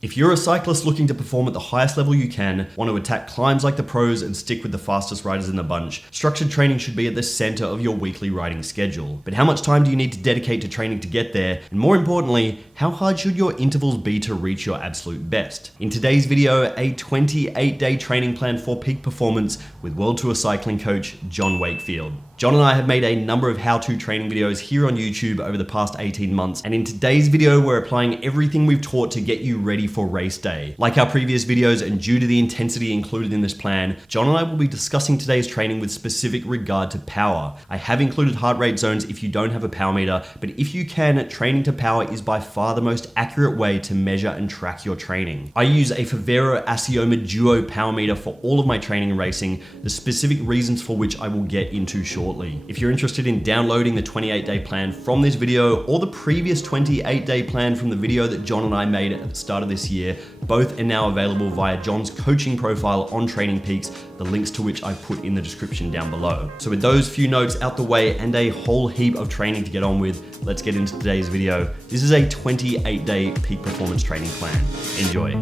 If you're a cyclist looking to perform at the highest level you can, want to attack climbs like the pros and stick with the fastest riders in the bunch, structured training should be at the center of your weekly riding schedule. But how much time do you need to dedicate to training to get there? And more importantly, how hard should your intervals be to reach your absolute best? In today's video, a 28-day training plan for peak performance with WorldTour cycling coach John Wakefield. John and I have made a number of how-to training videos here on YouTube over the past 18 months, and in today's video, we're applying everything we've taught to get you ready for race day. Like our previous videos, and due to the intensity included in this plan, John and I will be discussing today's training with specific regard to power. I have included heart rate zones if you don't have a power meter, but if you can, training to power is by far the most accurate way to measure and track your training. I use a Favero Assioma Duo power meter for all of my training and racing, the specific reasons for which I will get into shortly. If you're interested in downloading the 28-day plan from this video or the previous 28-day plan from the video that John and I made at the start of this year, both are now available via John's coaching profile on Training Peaks, the links to which I put in the description down below. So with those few notes out the way and a whole heap of training to get on with, let's get into today's video. This is a 28-day peak performance training plan. Enjoy.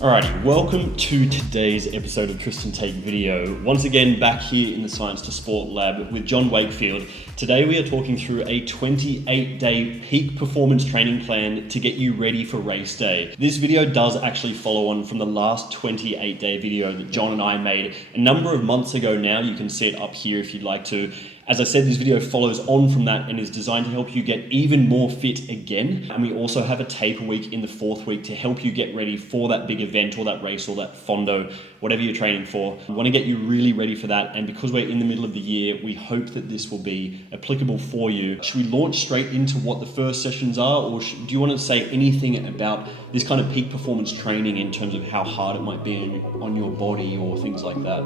Alrighty, welcome to today's episode of Tristan Take Video. Once again, back here in the Science to Sport lab with John Wakefield. Today we are talking through a 28-day peak performance training plan to get you ready for race day. This video does actually follow on from the last 28-day video that John and I made a number of months ago now. You can see it up here if you'd like to. As I said, this video follows on from that and is designed to help you get even more fit again. And we also have a taper week in the 4th week to help you get ready for that big event or that race or that fondo, whatever you're training for. We want to get you really ready for that. And because we're in the middle of the year, we hope that this will be applicable for you. Should we launch straight into what the first sessions are, or do you want to say anything about this kind of peak performance training in terms of how hard it might be on your body or things like that?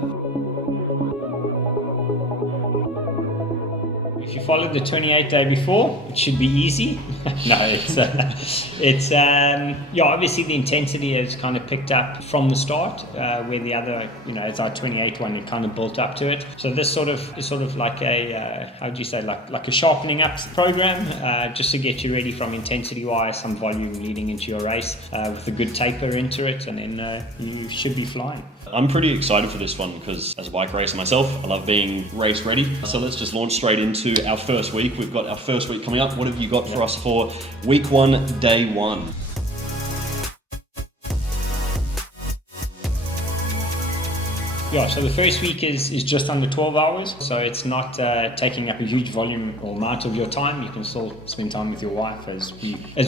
If you followed the 28-day before, it should be easy. No, obviously the intensity has kind of picked up from the start, where the other, it's our 28 one, it kind of built up to it. So this is sort of like a, like a sharpening up program, just to get you ready from intensity-wise, some volume leading into your race, with a good taper into it, and then you should be flying. I'm pretty excited for this one because as a bike racer myself, I love being race ready. So let's just launch straight into our first week. We've got our first week coming up. What have you got for us for week 1, day 1? Yeah, so the first week is just under 12 hours, so it's not taking up a huge volume or amount of your time. You can still spend time with your wife as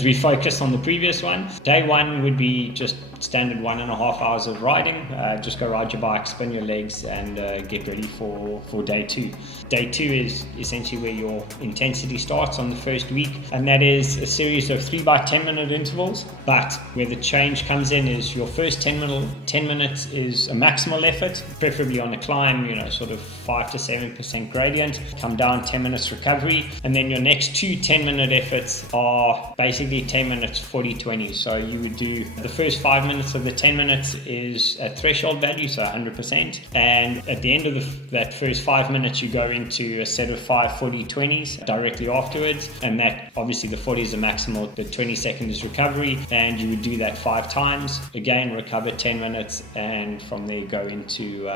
we focused on the previous one. Day 1 would be just standard 1.5 hours of riding. Just go ride your bike, spin your legs, and get ready for day 2. Day 2 is essentially where your intensity starts on the first week, and that is a series of 3 by 10 minute intervals. But where the change comes in is your first 10 minutes is a maximal effort, preferably on a climb, sort of 5 to 7% gradient. Come down, 10 minutes recovery, and then your next 2 10-minute efforts are basically 10 minutes 40-20. So you would do the first 5 minutes of the 10 minutes is a threshold value, so 100%, and at the end of that first 5 minutes you go into a set of 5 40-20s directly afterwards, and that obviously the 40 is the maximal, the 22nd is recovery, and you would do that 5 times, again recover 10 minutes, and from there go into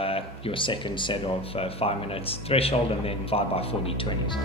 your second set of 5 minutes threshold, and then 5 by 40-20s.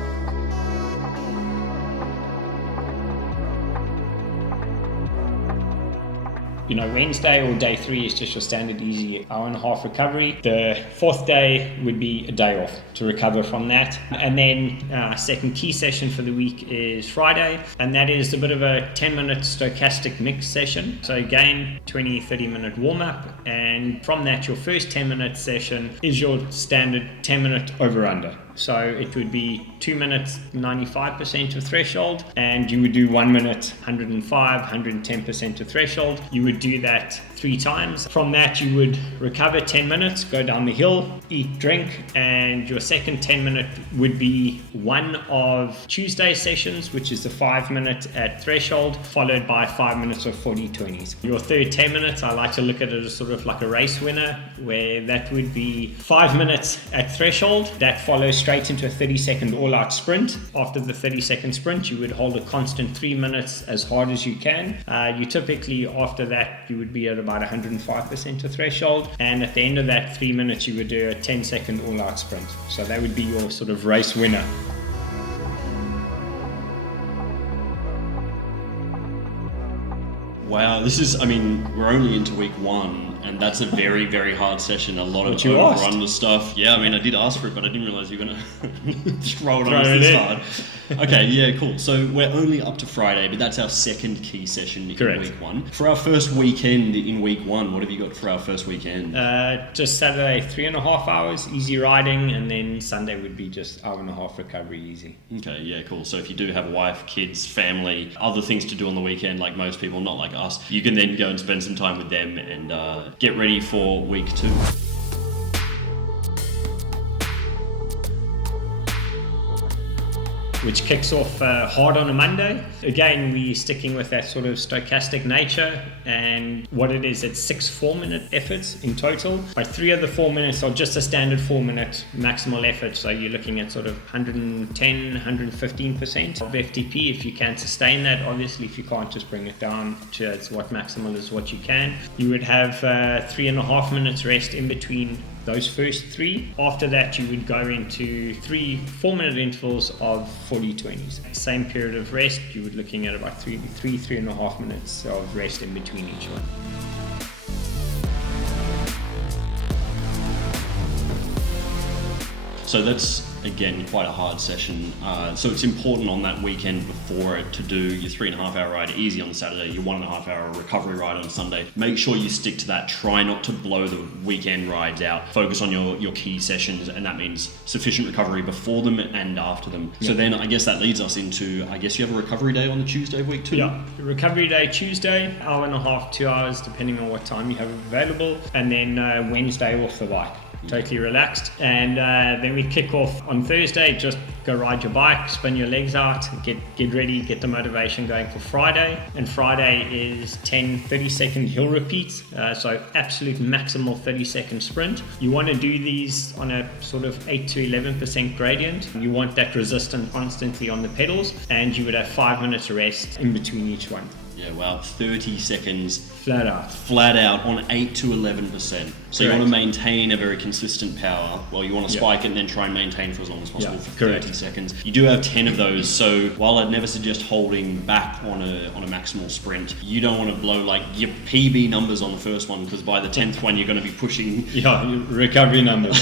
Wednesday or day 3 is just your standard easy hour-and-a-half recovery. The 4th day would be a day off to recover from that. And then second key session for the week is Friday, and that is a bit of a 10-minute stochastic mix session. So again, 20-30 minute warm-up, and from that your first 10-minute session is your standard 10-minute over-under. So it would be 2 minutes 95% of threshold, and you would do 1 minute 105, 110% of threshold. You would do that 3 times. From that, you would recover 10 minutes, go down the hill, eat, drink, and your second 10-minute would be one of Tuesday sessions, which is the 5-minute at threshold, followed by 5 minutes of 40-20s. Your third 10 minutes, I like to look at it as sort of like a race winner, where that would be 5 minutes at threshold. That follows straight into a 30-second all-out sprint. After the 30-second sprint, you would hold a constant 3 minutes as hard as you can. You typically, after that, you would be at about 105% of threshold. And at the end of that 3 minutes, you would do a 10-second all-out sprint. So that would be your sort of race winner. Wow, we're only into week 1, and that's a very, very hard session. A lot of over-under stuff. Yeah, I did ask for it, but I didn't realize you were going to just roll it on this hard. Okay, yeah, cool. So we're only up to Friday, but that's our second key session in week 1. For our first weekend in week 1, what have you got for our first weekend? Just Saturday, 3.5 hours, easy riding, and then Sunday would be just hour and a half recovery, easy. Okay, yeah, cool. So if you do have a wife, kids, family, other things to do on the weekend, like most people, not like us, you can then go and spend some time with them and get ready for week 2. Which kicks off hard on a Monday. Again, we're sticking with that sort of stochastic nature, and what it is, it's 6 4-minute efforts in total. 3 of the 4 minutes are just a standard 4-minute maximal effort, so you're looking at sort of 110, 115% of FTP if you can sustain that. Obviously, if you can't, just bring it down to what maximal is what you can. You would have 3.5 minutes rest in between those first 3. After that, you would go into 3 4-minute intervals of 40-20s. Same period of rest, you would looking at about 3.5 minutes of rest in between each one. So that's, again, quite a hard session. So it's important on that weekend before it to do your 3.5 hour ride easy on Saturday, your 1.5 hour recovery ride on Sunday. Make sure you stick to that. Try not to blow the weekend rides out. Focus on your key sessions, and that means sufficient recovery before them and after them. Yeah. So then I guess that leads us into, you have a recovery day on the Tuesday of week 2? Yeah, recovery day Tuesday, hour and a half, 2 hours, depending on what time you have available. And then Wednesday off the bike. Totally relaxed, and then we kick off on Thursday. Just go ride your bike, spin your legs out, get ready, get the motivation going for Friday. And Friday is 10 30-second hill repeats, so absolute maximal 30-second sprint. You want to do these on a sort of 8 to 11% gradient. You want that resistance constantly on the pedals, and you would have 5 minutes rest in between each one. Yeah, wow, 30 seconds flat out on 8 to 11%. So you want to maintain a very consistent power. Well, you want to spike it and then try and maintain for as long as possible for 30 seconds. You do have 10 of those, so while I'd never suggest holding back on a maximal sprint, you don't want to blow like your PB numbers on the first one, because by the 10th one you're going to be pushing your recovery numbers.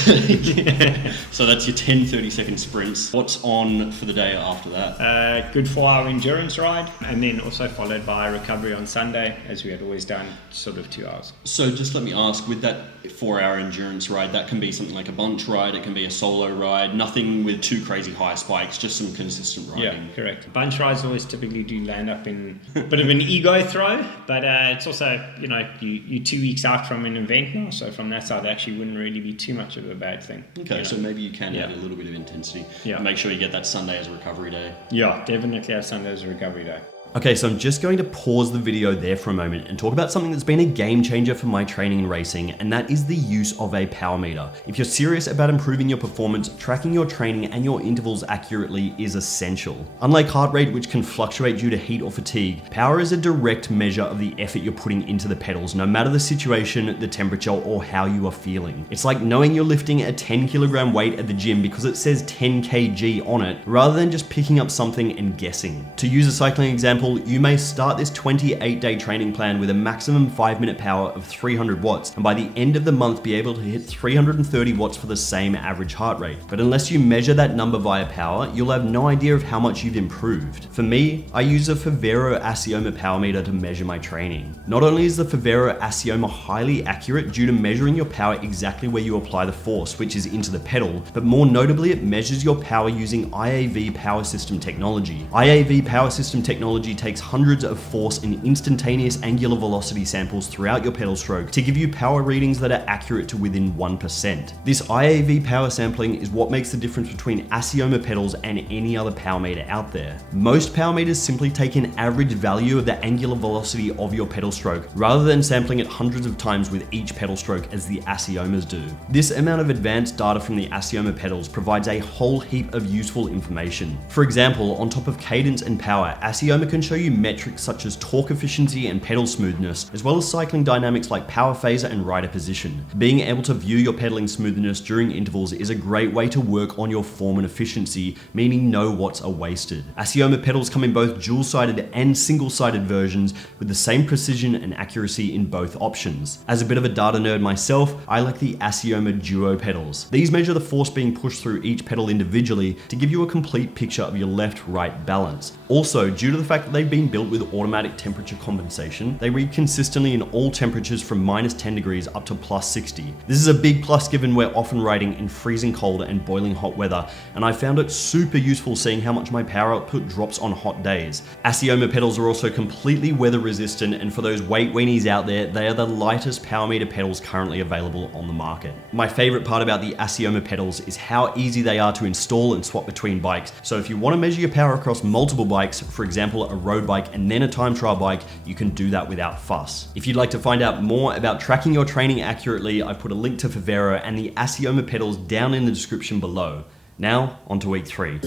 So that's your 10 30-second sprints. What's on for the day after that? Good 4-hour endurance ride, and then also followed by recovery on Sunday, as we had always done, sort of 2 hours. So just let me ask, with that 4-hour endurance ride, that can be something like a bunch ride, it can be a solo ride, nothing with too crazy high spikes, just some consistent riding. Yeah, correct. Bunch rides always typically do land up in a bit of an ego throw, but it's also, you're 2 weeks out from an event now, so from that side, it actually wouldn't really be too much of a bad thing. Okay, so maybe you can add a little bit of intensity. Yeah. And make sure you get that Sunday as a recovery day. Yeah, definitely have Sunday as a recovery day. Okay, so I'm just going to pause the video there for a moment and talk about something that's been a game changer for my training and racing, and that is the use of a power meter. If you're serious about improving your performance, tracking your training and your intervals accurately is essential. Unlike heart rate, which can fluctuate due to heat or fatigue, power is a direct measure of the effort you're putting into the pedals, no matter the situation, the temperature, or how you are feeling. It's like knowing you're lifting a 10-kilogram weight at the gym because it says 10 kg on it, rather than just picking up something and guessing. To use a cycling example, you may start this 28-day training plan with a maximum 5-minute power of 300 watts, and by the end of the month be able to hit 330 watts for the same average heart rate. But unless you measure that number via power, you'll have no idea of how much you've improved. For me, I use a Favero Assioma power meter to measure my training. Not only is the Favero Assioma highly accurate due to measuring your power exactly where you apply the force, which is into the pedal, but more notably, it measures your power using IAV power system technology. IAV power system technology technology takes hundreds of force and instantaneous angular velocity samples throughout your pedal stroke to give you power readings that are accurate to within 1%. This IAV power sampling is what makes the difference between Assioma pedals and any other power meter out there. Most power meters simply take an average value of the angular velocity of your pedal stroke, rather than sampling it hundreds of times with each pedal stroke as the Assiomas do. This amount of advanced data from the Assioma pedals provides a whole heap of useful information. For example, on top of cadence and power, Assioma can show you metrics such as torque efficiency and pedal smoothness, as well as cycling dynamics like power phaser and rider position. Being able to view your pedaling smoothness during intervals is a great way to work on your form and efficiency, meaning no watts are wasted. Assioma pedals come in both dual-sided and single-sided versions with the same precision and accuracy in both options. As a bit of a data nerd myself, I like the Assioma Duo pedals. These measure the force being pushed through each pedal individually to give you a complete picture of your left-right balance. Also, due to the fact that they've been built with automatic temperature compensation, they read consistently in all temperatures from -10 degrees up to +60. This is a big plus given we're often riding in freezing cold and boiling hot weather, and I found it super useful seeing how much my power output drops on hot days. Assioma pedals are also completely weather resistant, and for those weight weenies out there, they are the lightest power meter pedals currently available on the market. My favorite part about the Assioma pedals is how easy they are to install and swap between bikes. So if you want to measure your power across multiple bikes, for example a road bike and then a time trial bike, you can do that without fuss. If you'd like to find out more about tracking your training accurately, I've put a link to Favero and the Assioma pedals down in the description below. Now, on to week 3.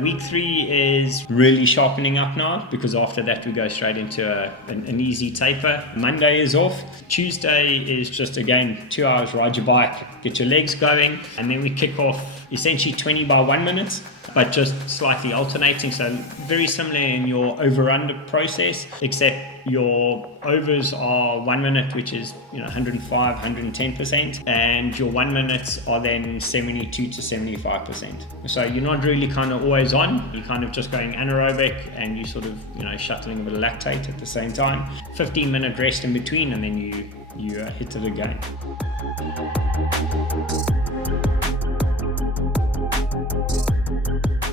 Week 3 is really sharpening up now, because after that we go straight into an easy taper. Monday is off. Tuesday is just, again, 2 hours, ride your bike, get your legs going, and then we kick off essentially 20 by 1 minute, but just slightly alternating. So very similar in your over-under process, except your overs are 1 minute, which is 105, 110%, and your 1 minutes are then 72 to 75%. So you're not really kind of always on, you're kind of just going anaerobic, and you sort of shuttling a bit of lactate at the same time. 15-minute rest in between, and then you hit it again.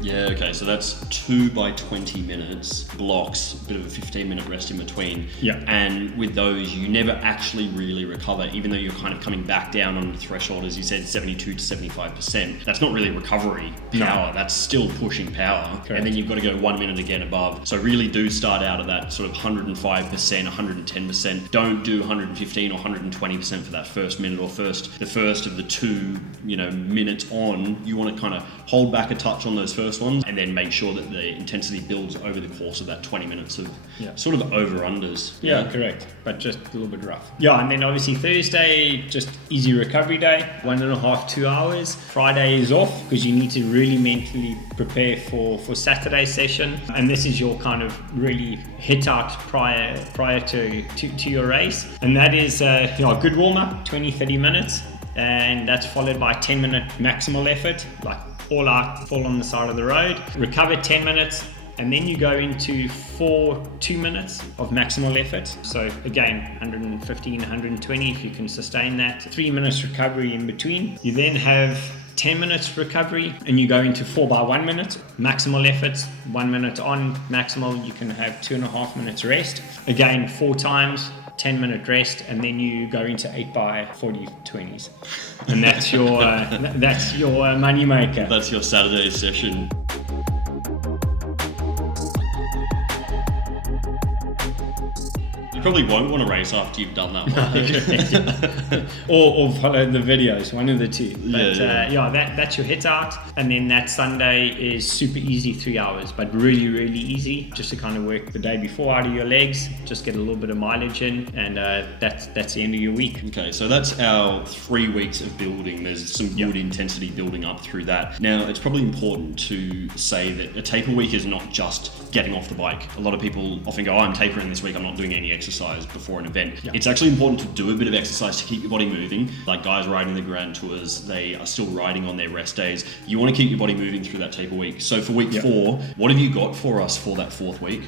Yeah, okay, so that's 2 by 20 minutes blocks, a bit of a 15-minute rest in between. Yeah. And with those, you never actually really recover, even though you're kind of coming back down on the threshold, as you said, 72 to 75%. That's not really recovery power, that's still pushing power. Correct. And then you've got to go 1 minute again above. So really do start out at that sort of 105%, 110%. Don't do 115 or 120% for that first minute or the first of the 2 minutes on. You want to kind of hold back a touch on those first ones, and then make sure that the intensity builds over the course of that 20 minutes of sort of over-unders. Yeah, correct. But just a little bit rough. Yeah, and then obviously Thursday, just easy recovery day, 1.5, 2 hours. Friday is off because you need to really mentally prepare for Saturday's session. And this is your kind of really hit out prior to your race. And that is a good warm-up, 20-30 minutes. And that's followed by 10-minute maximal effort, like all out, fall on the side of the road, recover 10 minutes, and then you go into 2 minutes of maximal effort. So again, 115, 120 if you can sustain that. 3 minutes recovery in between. You then have 10 minutes recovery, and you go into 4 by 1 minute maximal efforts. 1 minute on maximal, you can have 2.5 minutes rest. Again, 4 times. 10-minute rest, and then you go into 8 by 40 20s, and that's your money maker. That's your Saturday session. Probably won't want to race after you've done that one. or follow the videos, one of the two. But that's your hit out. And then that Sunday is super easy, 3 hours, but really, really easy, just to kind of work the day before out of your legs, just get a little bit of mileage in, and that's the end of your week. Okay, so that's our 3 weeks of building. There's some good intensity building up through that. Now, it's probably important to say that a taper week is not just getting off the bike. A lot of people often go, I'm tapering this week, I'm not doing any exercise before an event. It's actually important to do a bit of exercise to keep your body moving. Like guys riding the Grand Tours, they are still riding on their rest days. You want to keep your body moving through that taper week. So for week 4, what have you got for us for that 4th week?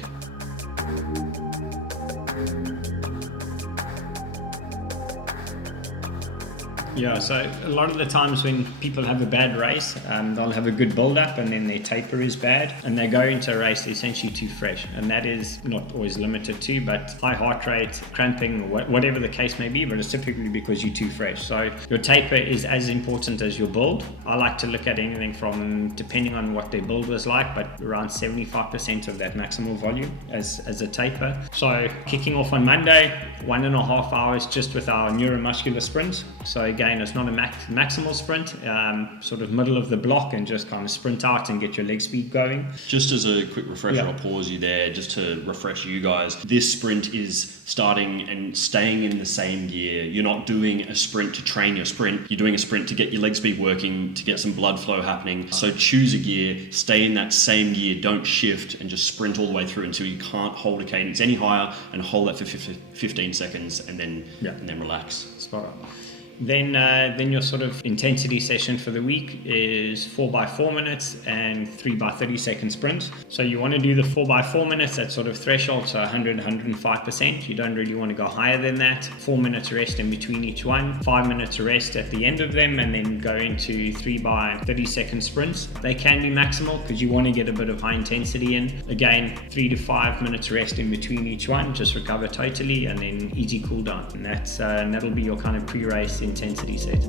Yeah, so a lot of the times when people have a bad race, they'll have a good build-up and then their taper is bad, and they go into a race essentially too fresh, and that is not always limited to, but high heart rate, cramping, whatever the case may be, but it's typically because you're too fresh. So your taper is as important as your build. I like to look at anything from, depending on what their build was like, but around 75% of that maximal volume as a taper. So kicking off on Monday, 1.5 hours just with our neuromuscular sprint. So again, it's not a maximal sprint, sort of middle of the block, and just kind of sprint out and get your leg speed going. Just as a quick refresher, I'll pause you there just to refresh you guys. This sprint is starting and staying in the same gear. You're not doing a sprint to train your sprint. You're doing a sprint to get your leg speed working, to get some blood flow happening. So choose a gear, stay in that same gear, don't shift, and just sprint all the way through until you can't hold a cadence any higher, and hold that for 15 seconds and then relax. Spot on. Then your sort of intensity session for the week is 4x4 minutes and 3x30 second sprint. So you want to do the 4x4 minutes at sort of threshold, so 105%. You don't really want to go higher than that. 4 minutes rest in between each one, 5 minutes rest at the end of them, and then go into 3x30 second sprints. They can be maximal because you want to get a bit of high intensity in. Again, 3 to 5 minutes rest in between each one, just recover totally, and then easy cool down. And that'll be your kind of pre-race intensity set.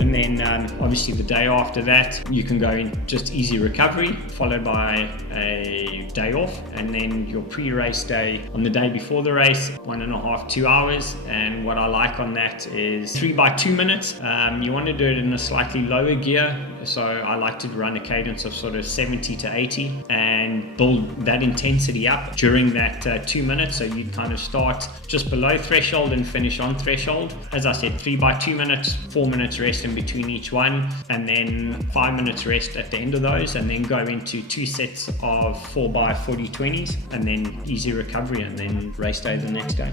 And then obviously the day after that, you can go in just easy recovery, followed by a day off, and then your pre-race day on the day before the race, 1.5 2 hours. And what I like on that is 3x2 minutes. You want to do it in a slightly lower gear, so I like to run a cadence of sort of 70 to 80 and build that intensity up during that 2 minutes. So you kind of start just below threshold and finish on threshold. As I said, 3x2 minutes, 4 minutes rest in between each one, and then 5 minutes rest at the end of those, and then go into 2 sets of 4x40 20s, and then easy recovery, and then race day the next day.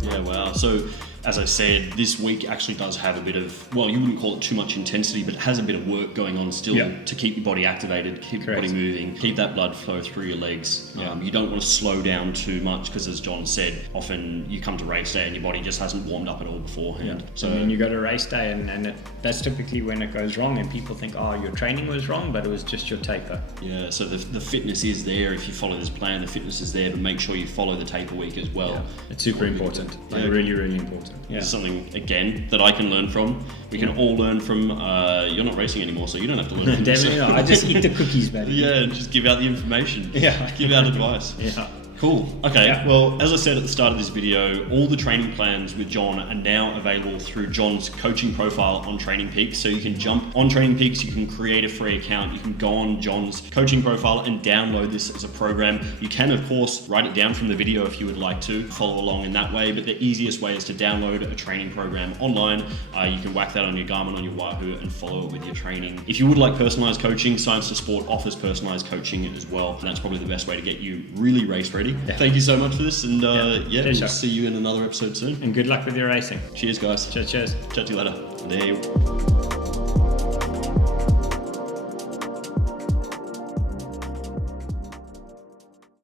Yeah, wow. So as I said, this week actually does have a bit of, well, you wouldn't call it too much intensity, but it has a bit of work going on still to keep your body activated, keep your body moving, keep that blood flow through your legs. You don't want to slow down too much because, as John said, often you come to race day and your body just hasn't warmed up at all beforehand. So then you go to race day and that's typically when it goes wrong, and people think, oh, your training was wrong, but it was just your taper. Yeah, so the fitness is there. If you follow this plan, the fitness is there, but make sure you follow the taper week as well. It's super important, really, really important. It's something, again, that I can learn from. We can all learn from, you're not racing anymore, so you don't have to learn from Definitely not. I just eat the cookies, baby. Yeah, and just give out the information. Yeah. Give out advice. Yeah. Cool. Okay. Well, as I said at the start of this video, all the training plans with John are now available through John's coaching profile on Training Peaks. So you can jump on Training Peaks, you can create a free account, you can go on John's coaching profile and download this as a program. You can, of course, write it down from the video if you would like to follow along in that way, but the easiest way is to download a training program online. You can whack that on your Garmin, on your Wahoo, and follow it with your training. If you would like personalized coaching, Science to Sport offers personalized coaching as well, and that's probably the best way to get you really race ready. Yeah. Thank you so much for this, and we'll see you in another episode soon. And good luck with your racing. Cheers, guys. Cheers. Chat to you later.